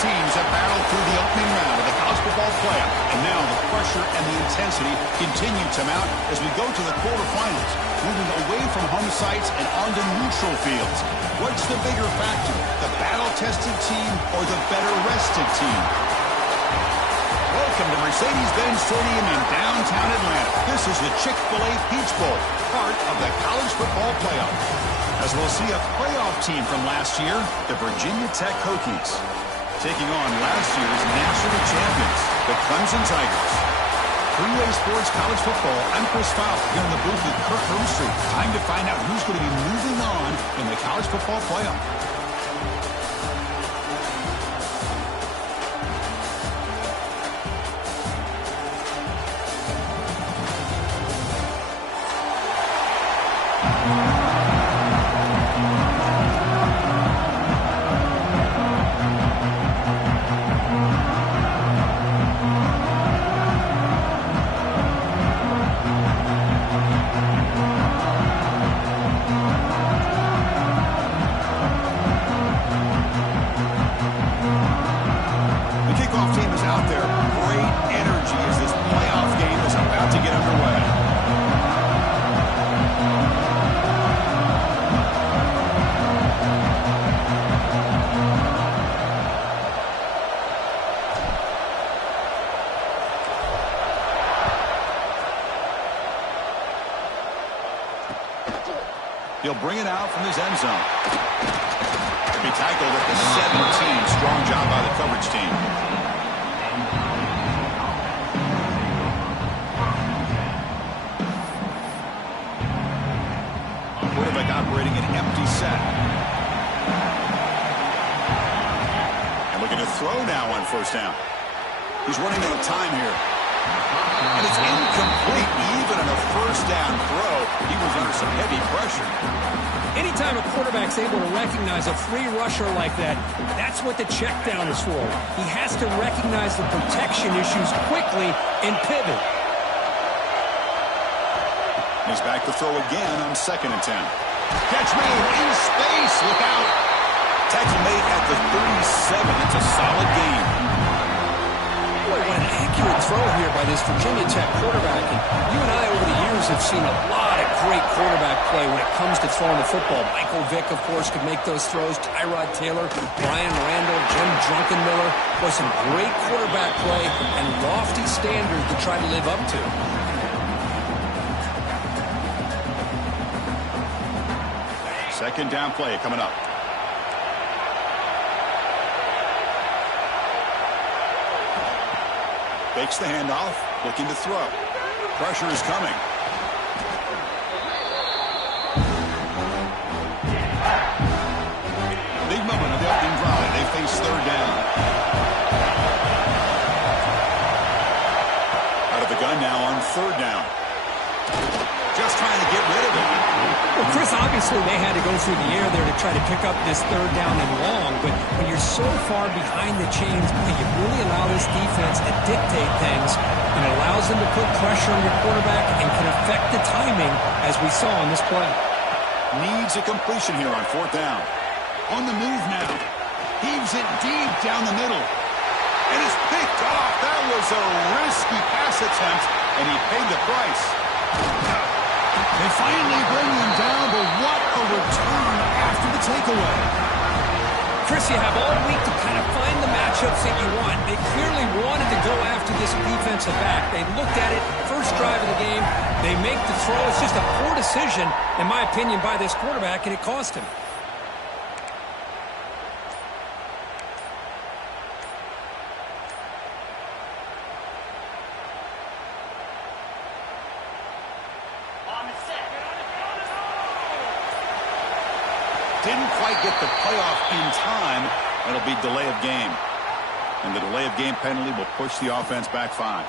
teams have battled through the opening round of the college football playoff, and now the pressure and the intensity continue to mount as we go to the quarterfinals, moving away from home sites and onto neutral fields. What's the bigger factor, the battle-tested team or the better-rested team? Welcome to Mercedes-Benz Stadium in downtown Atlanta. This is the Chick-fil-A Peach Bowl, part of the college football playoff. As we'll see a playoff team from last year, the Virginia Tech Hokies, taking on last year's national champions, the Clemson Tigers. Three-way sports college football. I'm Chris Fowler here in the booth with Kirk Herbstreit. Time to find out who's going to be moving on in the college football playoff. He'll bring it out from his end zone. He'll be tackled at the 17. Strong job by the coverage team. Quarterback operating an empty set. And looking to throw now on first down. He's running out of time here. And it's incomplete. Even on a first down throw, he was under some heavy pressure. Anytime a quarterback's able to recognize a free rusher like that, that's what the check down is for. He has to recognize the protection issues quickly and pivot. He's back to throw again on 2nd and 10. Catch made in space. Look out. Tackle made at the 37. It's a solid game. Boy, what an accurate throw here by this Virginia Tech quarterback. And you and I over the years have seen a lot of great quarterback play when it comes to throwing the football. Michael Vick, of course, could make those throws. Tyrod Taylor, Brian Randall, Jim Druckenmiller. Boy, some great quarterback play and lofty standards to try to live up to. Second down play coming up. Fakes the handoff, looking to throw. Pressure is coming. Big moment of the opening drive. They face third down. Out of the gun now on third down. Just trying to get rid of it. Well, Chris, obviously they had to go through the air there to try to pick up this third down and long, but when you're so far behind the chains, you really allow this defense to dictate things, and it allows them to put pressure on your quarterback and can affect the timing, as we saw on this play. Needs a completion here on fourth down. On the move now. Heaves it deep down the middle. And it's picked off. That was a risky pass attempt, and he paid the price. They finally bring him down, but what a return after the takeaway. Chris, you have all week to kind of find the matchups that you want. They clearly wanted to go after this defensive back. They looked at it, first drive of the game. They make the throw. It's just a poor decision, in my opinion, by this quarterback, and it cost him. Didn't quite get the playoff in time. It'll be delay of game. And the delay of game penalty will push the offense back 5.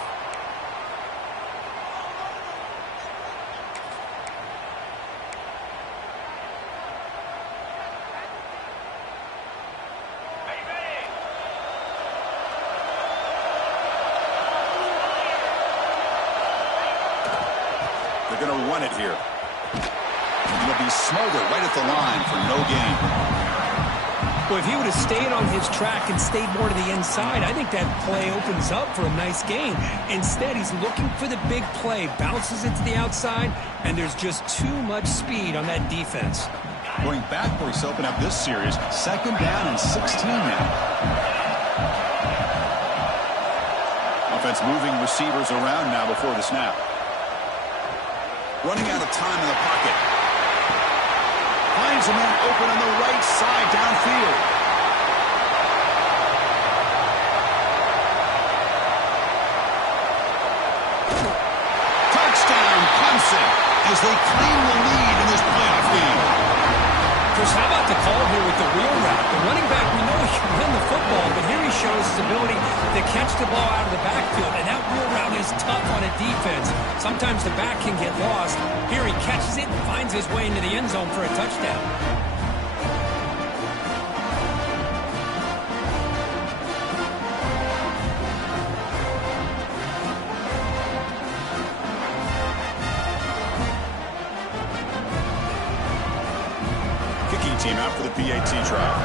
They're going to run it here. It'll be Smolder right at the line for no gain. Well, if he would have stayed on his track and stayed more to the inside, I think that play opens up for a nice gain. Instead, he's looking for the big play, bounces it to the outside, and there's just too much speed on that defense. Going backwards to open up this series, 2nd down and 16 now. Offense moving receivers around now before the snap. Running out of time in the pocket. Finds a man open on the right side downfield. Touchdown, Clemson, as they claim the lead in this playoff game. Chris, how about the call here with the wheel route? The running back, we know he can run the football, but here he shows his ability to catch the ball out of the backfield, and that wheel route is tough on a defense. Sometimes the back can get lost. Here he catches it and finds his way into the end zone for a touchdown. Team out for the PAT trial.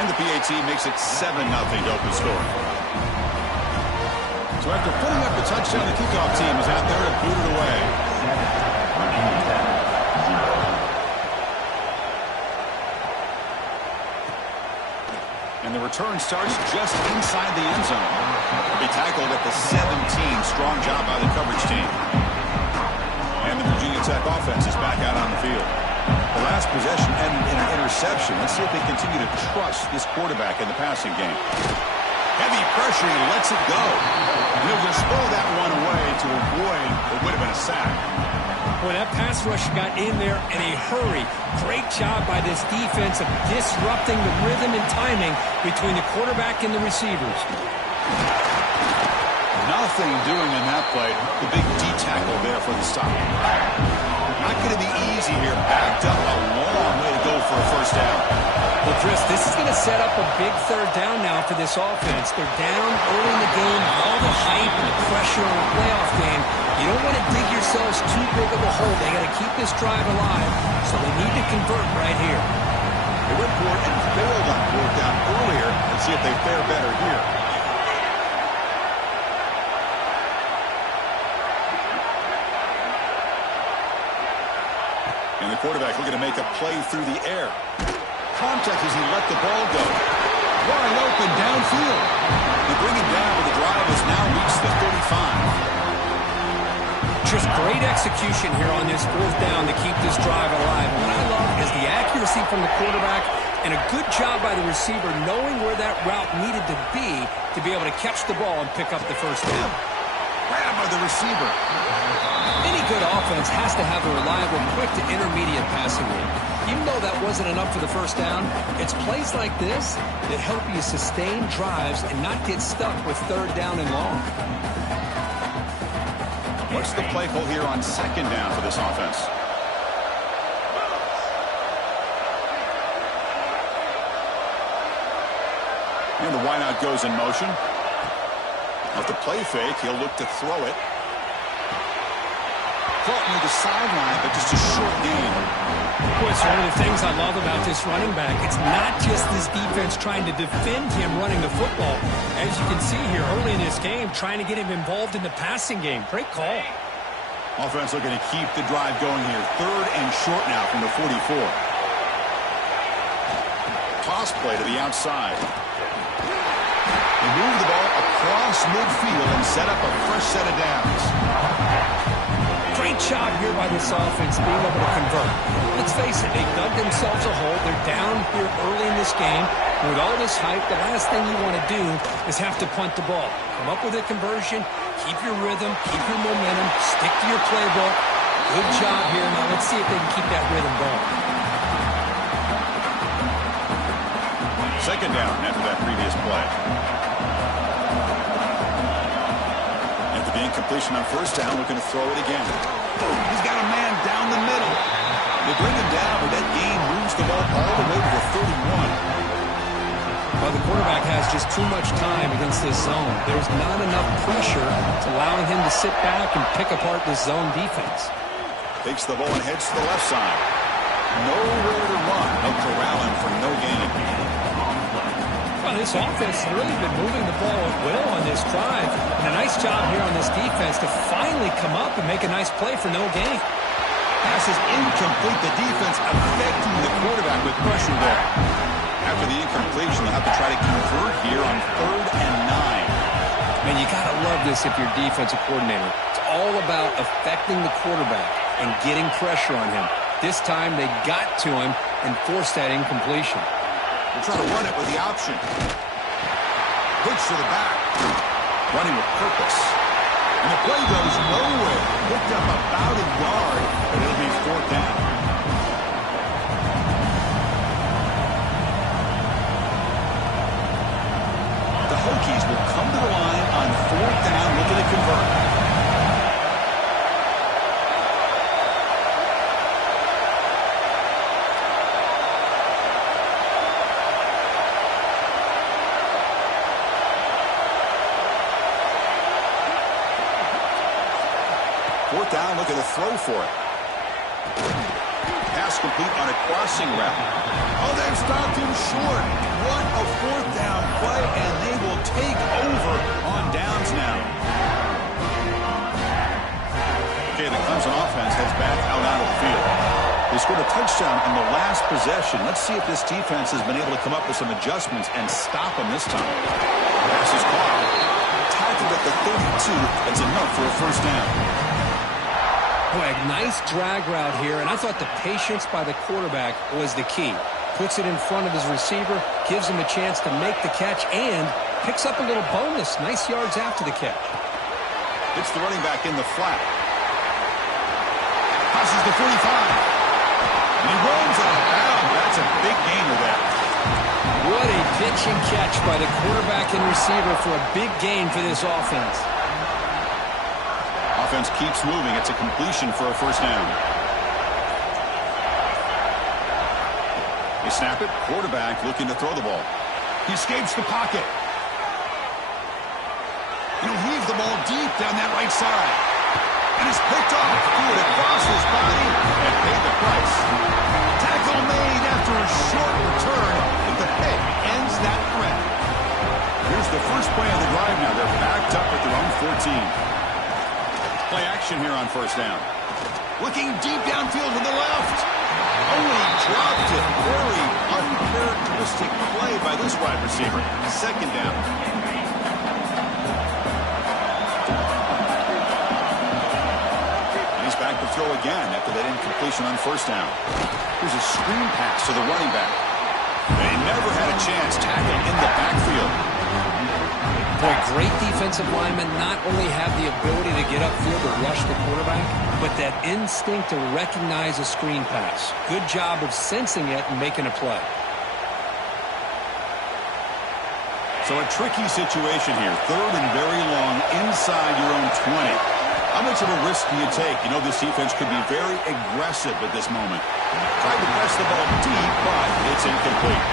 And the PAT makes it 7-0 to open score. So after putting up a touchdown, the kickoff team is out there to boot it away. And the return starts just inside the end zone. Be tackled at the 17. Strong job by the coverage team. And the Virginia Tech offense is back out on the field. The last possession ended in an interception. Let's see if they continue to trust this quarterback in the passing game. Heavy pressure, he lets it go. And he'll just throw that one away to avoid what would have been a sack. Well, that pass rush got in there in a hurry. Great job by this defense of disrupting the rhythm and timing between the quarterback and the receivers. Nothing doing in that play. The big D tackle there for the stop. Not going to be easy here. Backed up a long way to go for a first down. Well, Chris, this is going to set up a big 3rd down now for this offense. They're down early in the game. All the hype and the pressure on a playoff game. You don't want to dig yourselves too big of a hole. They got to keep this drive alive, so they need to convert right here. They went for it and failed on fourth down earlier. Let's see if they fare better here. And the quarterback looking to make a play through the air. Contact as he let the ball go. Wide open downfield. They bring him down, but the drive has now reached the 35. Just great execution here on this 4th down to keep this drive alive. And what I love is the accuracy from the quarterback and a good job by the receiver knowing where that route needed to be able to catch the ball and pick up the first down. Grab by the receiver. Any good offense has to have a reliable, quick to intermediate passing game. Even though that wasn't enough for the first down, it's plays like this that help you sustain drives and not get stuck with 3rd down and long. What's the play call here on 2nd down for this offense? And the wideout goes in motion. Off the play fake, he'll look to throw it. Caught near the sideline, but just a short gain. Boy, it's one of the things I love about this running back. It's not just this defense trying to defend him running the football. As you can see here early in this game, trying to get him involved in the passing game. Great call. Offense looking to keep the drive going here. 3rd and short now from the 44. Toss play to the outside. They move the ball across midfield and set up a fresh set of downs. Great job here by this offense being able to convert. Let's face it, they dug themselves a hole. They're down here early in this game. With all this hype, the last thing you want to do is have to punt the ball. Come up with a conversion, keep your rhythm, keep your momentum, stick to your playbook. Good job here. Now let's see if they can keep that rhythm going. 2nd down after that previous play. After the incompletion on 1st down, looking to throw it again. Boom, he's got a man down the middle. They bring him down, but that gain moves the ball all the way to the 31. Well, the quarterback has just too much time against this zone. There's not enough pressure to allowing him to sit back and pick apart this zone defense. Takes the ball and heads to the left side. nowhere to run. They'll corral him for no gain. Well, this offense has really been moving the ball at will on this drive. And a nice job here on this defense to finally come up and make a nice play for no gain. Pass is incomplete. The defense affecting the quarterback with pressure there. After the incompletion, they'll have to try to convert here on 3rd and 9. Man, you got to love this if you're defensive coordinator. It's all about affecting the quarterback and getting pressure on him. This time they got to him and forced that incompletion. They're trying to run it with the option. Pitch to the back. Running with purpose. And the play goes nowhere. Picked up about a yard, but it'll be 4th down. The Hokies will come to the line on 4th down, looking to convert. Down, looking to throw for it. Pass complete on a crossing route. Oh, they've stopped him short. What a 4th down play, and they will take over on downs now. Okay, the Clemson offense heads back out onto the field. They scored a touchdown in the last possession. Let's see if this defense has been able to come up with some adjustments and stop them this time. Pass is caught. Tackled at the 32. That's enough for a 1st down. Boy, a nice drag route here, and I thought the patience by the quarterback was the key. Puts it in front of his receiver, gives him a chance to make the catch, and picks up a little bonus. Nice yards after the catch. It's the running back in the flat. Passes the 45. And he runs out of bounds. That's a big gainer there. What a pitch and catch by the quarterback and receiver for a big gain for this offense. Offense keeps moving. It's a completion for a 1st down. They snap it. Quarterback looking to throw the ball. He escapes the pocket. He'll heave the ball deep down that right side. And it's picked off. Threw it across his body and paid the price. Tackle made after a short return, but the pick ends that threat. Here's the first play of the drive now. They're backed up at their own 14. Play action here on 1st down. Looking deep downfield to the left. Oh, he dropped it. Very uncharacteristic play by this wide receiver. 2nd down. And he's back to throw again after that incompletion on 1st down. Here's a screen pass to the running back. They never had a chance. Tackled in the backfield. Boy, great defensive linemen not only have the ability to get upfield or rush the quarterback, but that instinct to recognize a screen pass. Good job of sensing it and making a play. So a tricky situation here. 3rd and very long inside your own 20. How much of a risk do you take? You know this defense could be very aggressive at this moment. Tried to press the ball deep, but it's incomplete.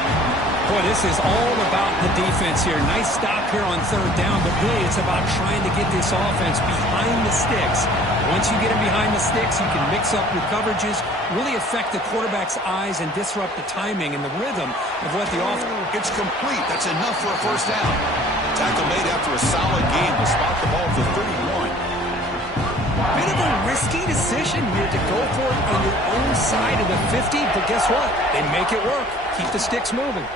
Boy, this is all about the defense here. Nice stop here on 3rd down, but really it's about trying to get this offense behind the sticks. Once you get them behind the sticks, you can mix up your coverages, really affect the quarterback's eyes and disrupt the timing and the rhythm of what the offense. It's complete. That's enough for a 1st down. Tackle made after a solid gain to spot the ball at the 31. Bit of a risky decision here to go for it on your own side of the 50, but guess what? They make it work. Keep the sticks moving.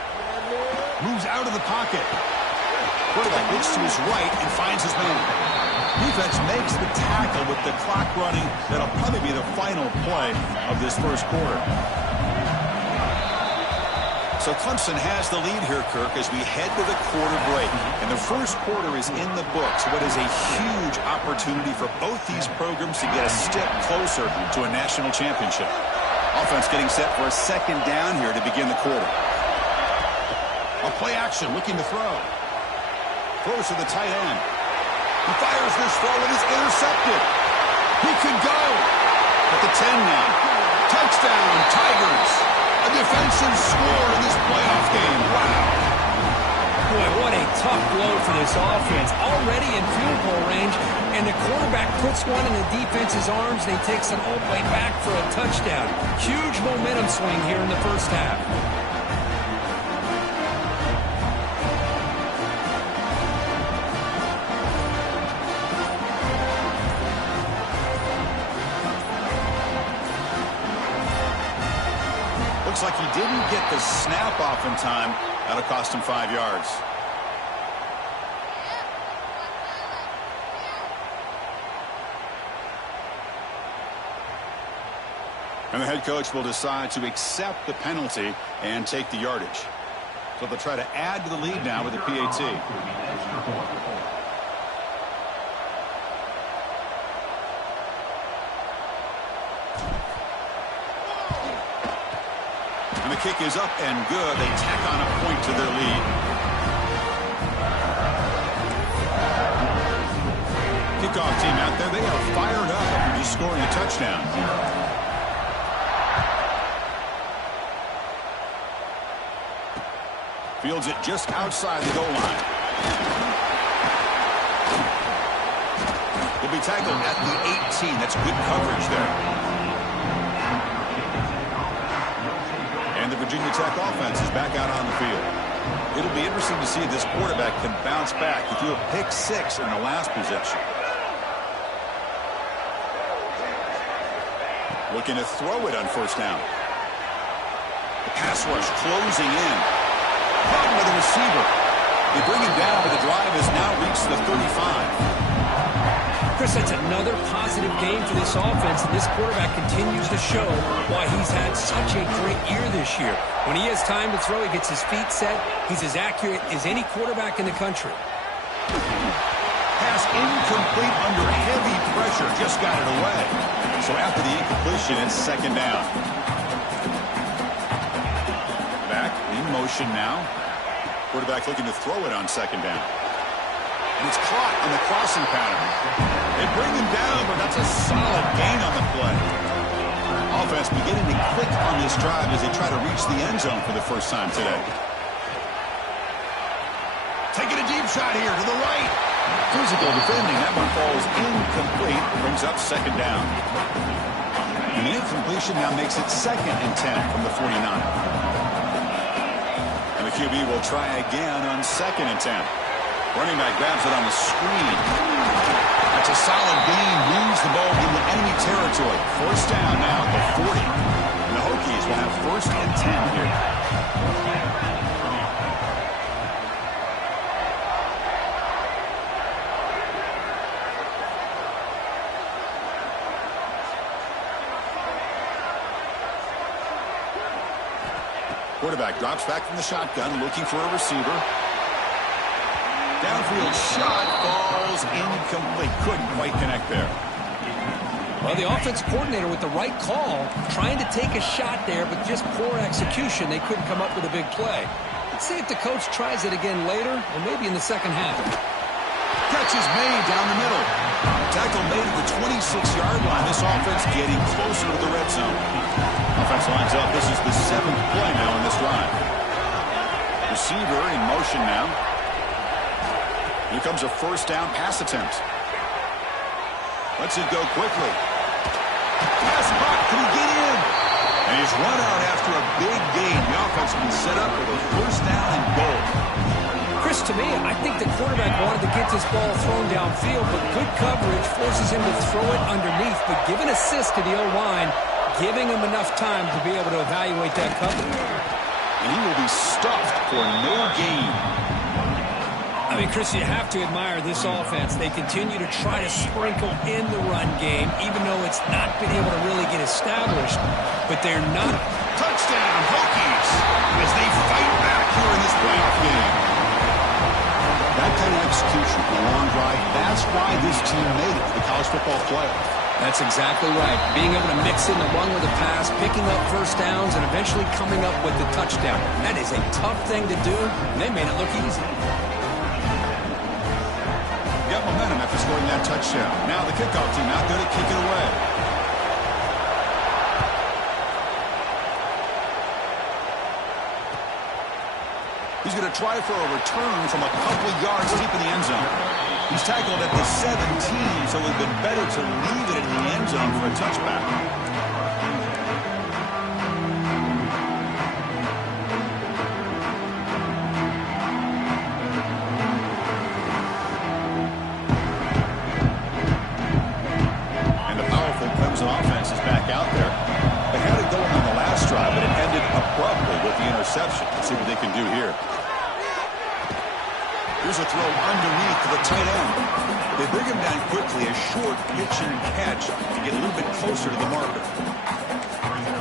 Moves out of the pocket. Quarterback looks to his right and finds his man. Defense makes the tackle with the clock running. That'll probably be the final play of this 1st quarter. So Clemson has the lead here, Kirk, as we head to the quarter break. And the 1st quarter is in the books. What is a huge opportunity for both these programs to get a step closer to a national championship. Offense getting set for a 2nd down here to begin the quarter. A play action, looking to throw. Throws to the tight end. He fires this throw and is intercepted. He could go. At the 10 now. Touchdown, Tigers. A defensive score in this playoff game. Wow. Boy, what a tough blow for this offense. Already in field goal range, and the quarterback puts one in the defense's arms, and he takes it all the way back for a touchdown. Huge momentum swing here in the first half. Looks like he didn't get the snap off in time. That'll cost him 5 yards. And the head coach will decide to accept the penalty and take the yardage. So they'll try to add to the lead now with the PAT. And the kick is up and good. They tack on a point to their lead. Kickoff team out there, they are fired up after just scoring a touchdown. Fields it just outside the goal line. Will be tackled at the 18. That's good coverage there. And the Virginia Tech offense is back out on the field. It'll be interesting to see if this quarterback can bounce back. He threw a pick 6 in the last possession. Looking to throw it on first down. The pass rush closing in. Problem with the receiver. They bring him down, but the drive has now reached the 35. Chris, that's another positive game for this offense, and this quarterback continues to show why he's had such a great year this year. When he has time to throw, he gets his feet set. He's as accurate as any quarterback in the country. Pass incomplete under heavy pressure. Just got it away. So after the incompletion, it's second down. Back in motion now. Quarterback looking to throw it on second down. And it's caught on the crossing pattern. They bring him down, but that's a solid gain on the play. Offense beginning to click on this drive as they try to reach the end zone for the first time today. Taking a deep shot here to the right. Physical defending. That one falls incomplete. Brings up second down. And the incompletion now makes it 2nd and 10 from the 49. And the QB will try again on 2nd and 10. Running back grabs it on the screen. That's a solid gain. Moves the ball into enemy territory. First down now at the 40. And the Hokies will have 1st and 10 here. Quarterback drops back from the shotgun, looking for a receiver. Downfield shot falls incomplete. Couldn't quite connect there. Well, the offense coordinator with the right call, trying to take a shot there, but just poor execution. They couldn't come up with a big play. Let's see if the coach tries it again later, or maybe in the second half. Catch is made down the middle. Tackle made at the 26-yard line. This offense getting closer to the red zone. Offense lines up. This is the 7th play now in this drive. Receiver in motion now. Here comes a first down pass attempt. Lets it go quickly. Pass block. Can he get in? And he's run out after a big gain. The offense can set up with a first down and goal. Chris, to me, I think the quarterback wanted to get this ball thrown downfield, but good coverage forces him to throw it underneath. But give an assist to the O-line, giving him enough time to be able to evaluate that coverage. And he will be stuffed for no gain. I mean, Chris, you have to admire this offense. They continue to try to sprinkle in the run game, even though it's not been able to really get established. But they're not. Touchdown, Hokies, as they fight back here in this playoff game. That kind of execution, a long drive, that's why this team made it to the college football playoff. That's exactly right. Being able to mix in the run with the pass, picking up first downs, and eventually coming up with the touchdown. That is a tough thing to do, and they made it look easy. Got momentum after scoring that touchdown. Now the kickoff team out there to kick it away. He's going to try for a return from a couple of yards deep in the end zone. He's tackled at the 17, so it would have been better to leave it in the end zone for a touchback. And the powerful Clemson offense is back out there. They had it going on the last drive, but it ended abruptly with the interception. Let's see what they can do here. Here's a throw underneath to the tight end. They bring him down quickly, a short pitch and catch to get a little bit closer to the marker.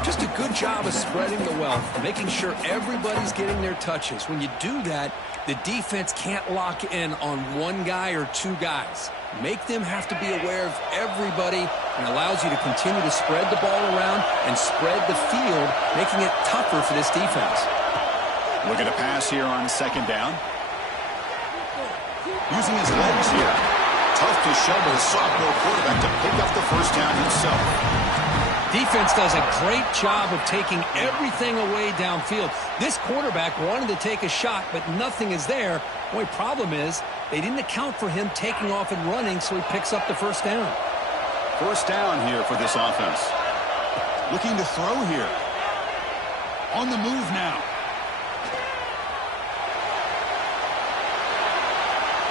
Just a good job of spreading the wealth, making sure everybody's getting their touches. When you do that, the defense can't lock in on one guy or two guys. Make them have to be aware of everybody, and allows you to continue to spread the ball around and spread the field, making it tougher for this defense. Looking to pass here on second down. Using his legs here. Tough to shovel the sophomore quarterback to pick up the first down himself. Defense does a great job of taking everything away downfield. This quarterback wanted to take a shot, but nothing is there. Boy, problem is they didn't account for him taking off and running, so he picks up the first down. First down here for this offense. Looking to throw here. On the move now.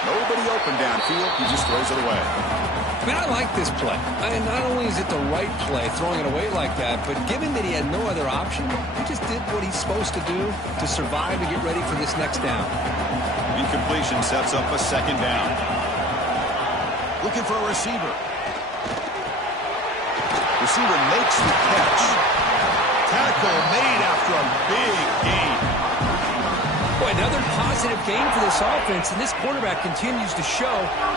Nobody open downfield. He just throws it away. I mean, I like this play. Not only is it the right play, throwing it away like that, but given that he had no other option, he just did what he's supposed to do to survive and get ready for this next down. Incompletion sets up a second down. Looking for a receiver. Receiver makes the catch. Tackle made after a big gain. Boy, another positive game for this offense, and this quarterback continues to show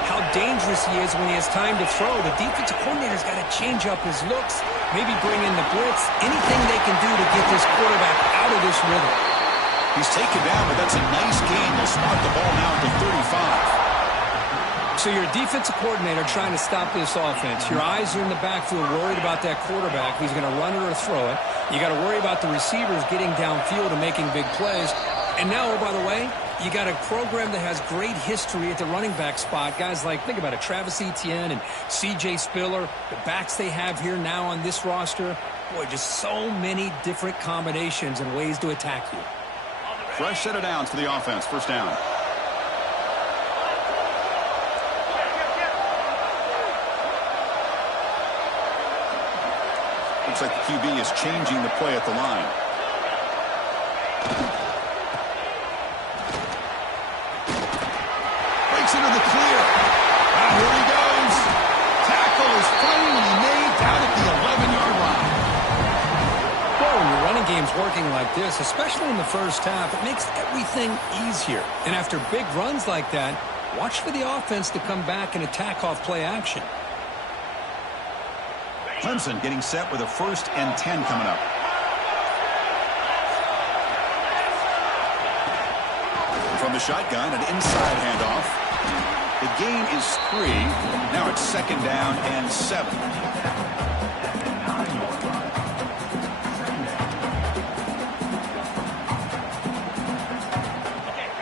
how dangerous he is when he has time to throw. The defensive coordinator's got to change up his looks, maybe bring in the blitz, anything they can do to get this quarterback out of this rhythm. He's taken down, but that's a nice gain. They'll spot the ball now at the 35. So you're a defensive coordinator trying to stop this offense. Your eyes are in the backfield, worried about that quarterback. He's going to run it or throw it. You got to worry about the receivers getting downfield and making big plays. And now, oh, by the way, you got a program that has great history at the running back spot. Guys like, think about it, Travis Etienne and C.J. Spiller, the backs they have here now on this roster. Boy, just so many different combinations and ways to attack you. Fresh set of downs for the offense. First down. Looks like the QB is changing the play at the line. Into the clear. Here he goes. Tackle is finally made down at the 11-yard line. Well, when your running game's working like this, especially in the first half, it makes everything easier. And after big runs like that, watch for the offense to come back and attack off play action. Clemson getting set with a 1st and 10 coming up. From the shotgun, an inside handoff. The gain is 3. Now it's 2nd down and 7.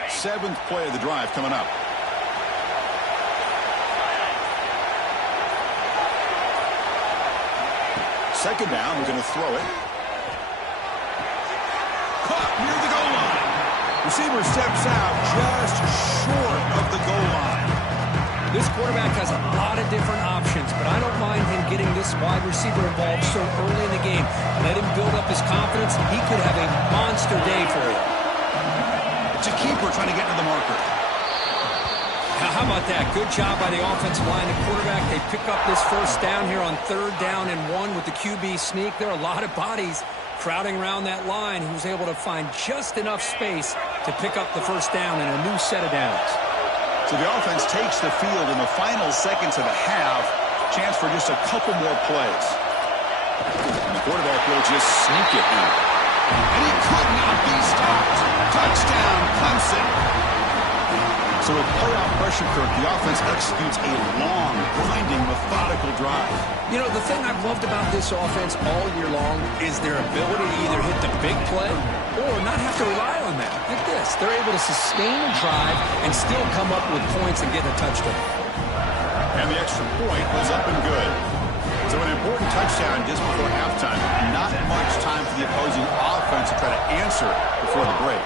Seventh play of the drive coming up. Second down, we're going to throw it. Caught near the goal line. Receiver steps out just short of the goal line. This quarterback has a lot of different options, but I don't mind him getting this wide receiver involved so early in the game. Let him build up his confidence. He could have a monster day for you. It's a keeper trying to get to the marker. Now, how about that? Good job by the offensive line and quarterback. They pick up this first down here on 3rd down and 1 with the QB sneak. There are a lot of bodies crowding around that line. He was able to find just enough space to pick up the first down in a new set of downs. So the offense takes the field in the final seconds of the half. Chance for just a couple more plays. And the quarterback will just sneak it in. And he could not be stopped. Touchdown, Clemson. So with playoff pressure, Kirk, the offense executes a long, grinding, methodical drive. You know, the thing I've loved about this offense all year long is their ability to either hit the big play or not have to rely on that. Like this. They're able to sustain a drive and still come up with points and get a touchdown. And the extra point was up and good. So an important touchdown just before halftime. Not much time for the opposing offense to try to answer before the break.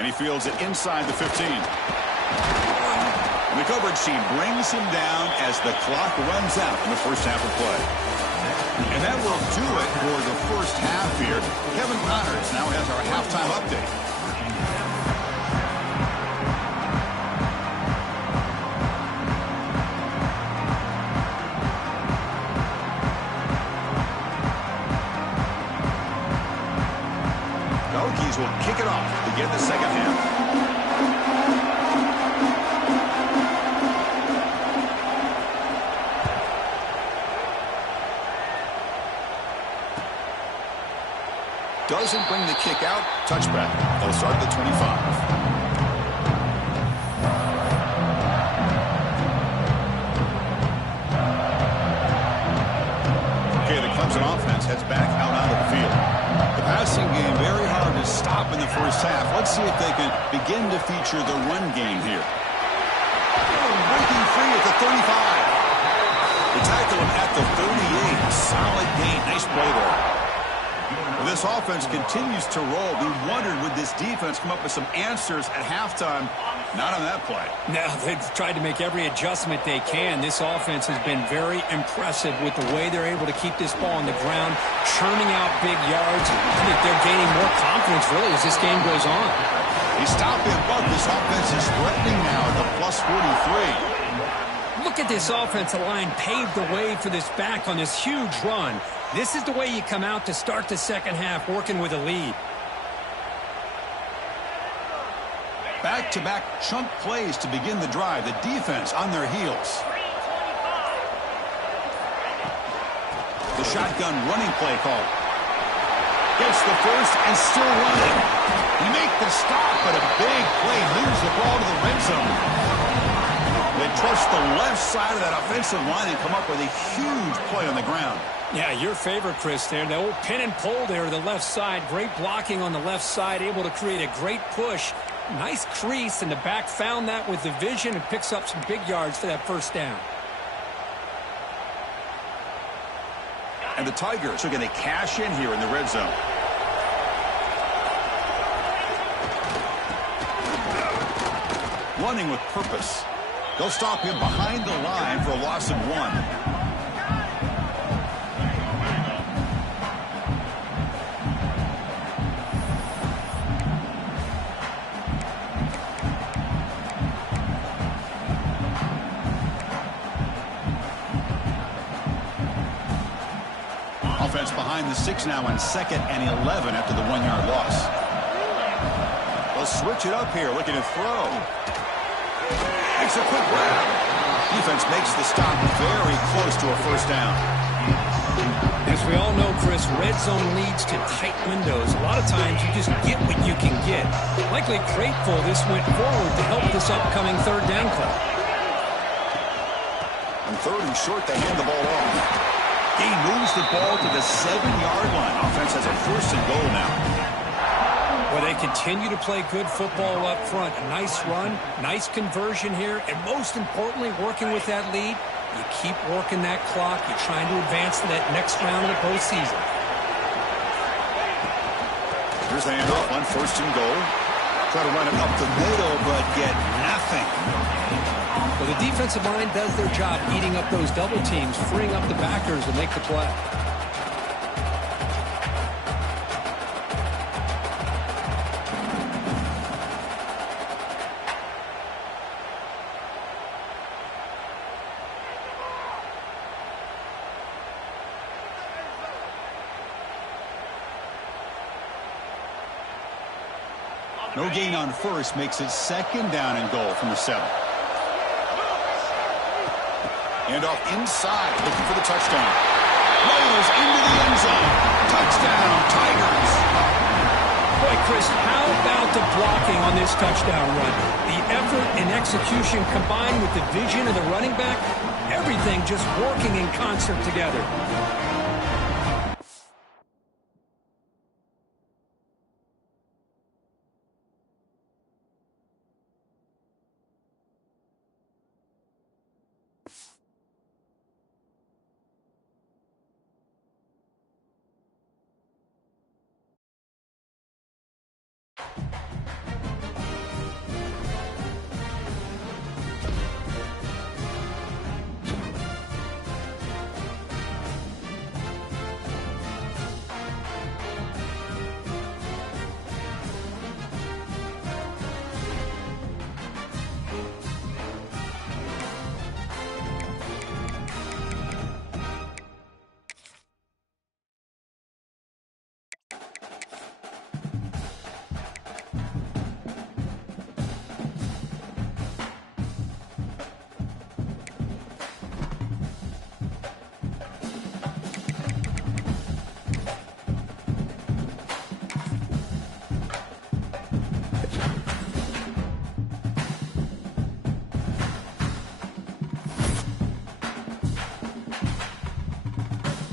And he fields it inside the 15. And the coverage team brings him down as the clock runs out in the first half of play. And that will do it for the first half here. Kevin Connors now has our halftime update. Hokies will kick it off to begin the second half. Doesn't bring the kick out. Touchback. They'll start at the 25. Okay, the Clemson offense heads back out onto the field. The passing game very hard to stop in the first half. Let's see if they can begin to feature the run game here. Breaking free at the 35. They tackle him at the 38. Solid gain. Nice play there. This offense continues to roll. We wondered, would this defense come up with some answers at halftime? Not on that play. No, they've tried to make every adjustment they can. This offense has been very impressive with the way they're able to keep this ball on the ground, churning out big yards. I think they're gaining more confidence, really, as this game goes on. He stopped him, but this offense is threatening now at the plus 43. Look at this offensive line paved the way for this back on this huge run. This is the way you come out to start the second half, working with a lead. Back-to-back chunk plays to begin the drive. The defense on their heels. The shotgun running play call. Gets the first and still running. He makes the stop, but a big play moves the ball to the red zone. They trust the left side of that offensive line and come up with a huge play on the ground. Yeah, your favorite, Chris, there. The old pin and pull there to the left side. Great blocking on the left side, able to create a great push. Nice crease, and the back found that with the vision and picks up some big yards for that first down. And the Tigers are going to cash in here in the red zone. Running with purpose. They'll stop him behind the line for a loss of 1. Offense behind the 6 now on 2nd and 11 after the 1-yard loss. They'll switch it up here, looking to throw. Makes a quick grab. Defense makes the stop very close to a first down. As we all know, Chris, red zone leads to tight windows. A lot of times you just get what you can get. Likely grateful this went forward to help this upcoming third down call. On 3rd and short, they hand the ball off. He moves the ball to the 7-yard line. Offense has a 1st and goal now. Well, they continue to play good football up front. A nice run, nice conversion here, and most importantly, working with that lead, you keep working that clock. You're trying to advance to that next round of the postseason. Here's the handoff on 1st and goal. Try to run it up the middle, but get nothing. Well, the defensive line does their job eating up those double teams, freeing up the backers to make the play. No gain on 1st makes it 2nd down and goal from the 7. Handoff inside, looking for the touchdown. Rolls into the end zone. Touchdown, Tigers. Boy, boy. Chris, how about the blocking on this touchdown run? The effort and execution combined with the vision of the running back, everything just working in concert together.